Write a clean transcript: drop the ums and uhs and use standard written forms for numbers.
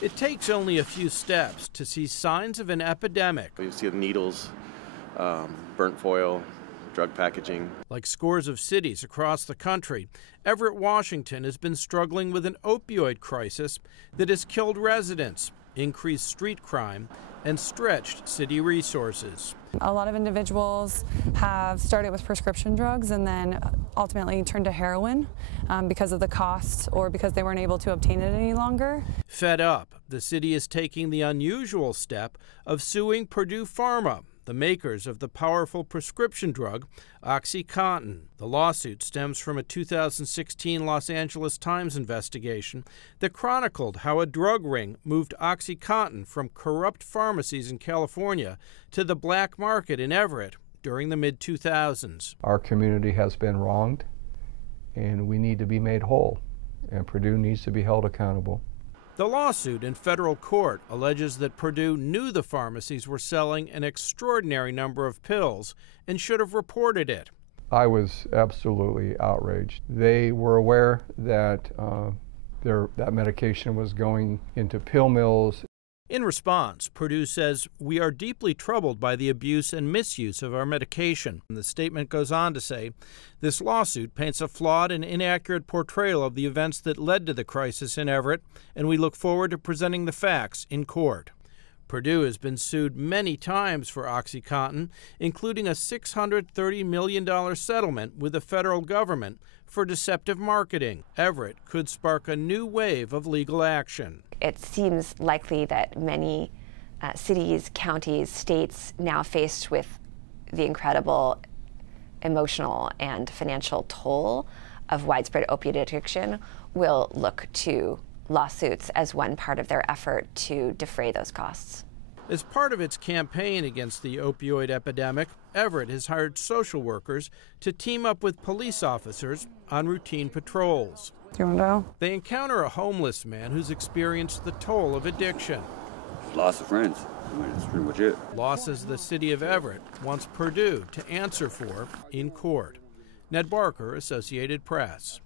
It takes only a few steps to see signs of an epidemic. You see the needles, burnt foil, drug packaging. Like scores of cities across the country, Everett, Washington has been struggling with an opioid crisis that has killed residents, increased street crime, and stretched city resources. A lot of individuals have started with prescription drugs and then ultimately turned to heroin because of the cost or because they weren't able to obtain it any longer. Fed up, the city is taking the unusual step of suing Purdue Pharma, the makers of the powerful prescription drug OxyContin. The lawsuit stems from a 2016 Los Angeles Times investigation that chronicled how a drug ring moved OxyContin from corrupt pharmacies in California to the black market in Everett during the mid-2000s. Our community has been wronged, and we need to be made whole, and Purdue needs to be held accountable. The lawsuit in federal court alleges that Purdue knew the pharmacies were selling an extraordinary number of pills and should have reported it. I was absolutely outraged. They were aware that that medication was going into pill mills. In response, Purdue says, "We are deeply troubled by the abuse and misuse of our medication." And the statement goes on to say, "This lawsuit paints a flawed and inaccurate portrayal of the events that led to the crisis in Everett, and we look forward to presenting the facts in court." Purdue has been sued many times for OxyContin, including a $630 million settlement with the federal government for deceptive marketing. Everett could spark a new wave of legal action. It seems likely that many cities, counties, states now faced with the incredible emotional and financial toll of widespread opiate addiction will look to lawsuits as one part of their effort to defray those costs. As part of its campaign against the opioid epidemic, Everett has hired social workers to team up with police officers on routine patrols. Do you want to know? They encounter a homeless man who's experienced the toll of addiction. Loss of friends. I mean, that's pretty much it. Losses the city of Everett wants Purdue to answer for in court. Ned Barker, Associated Press.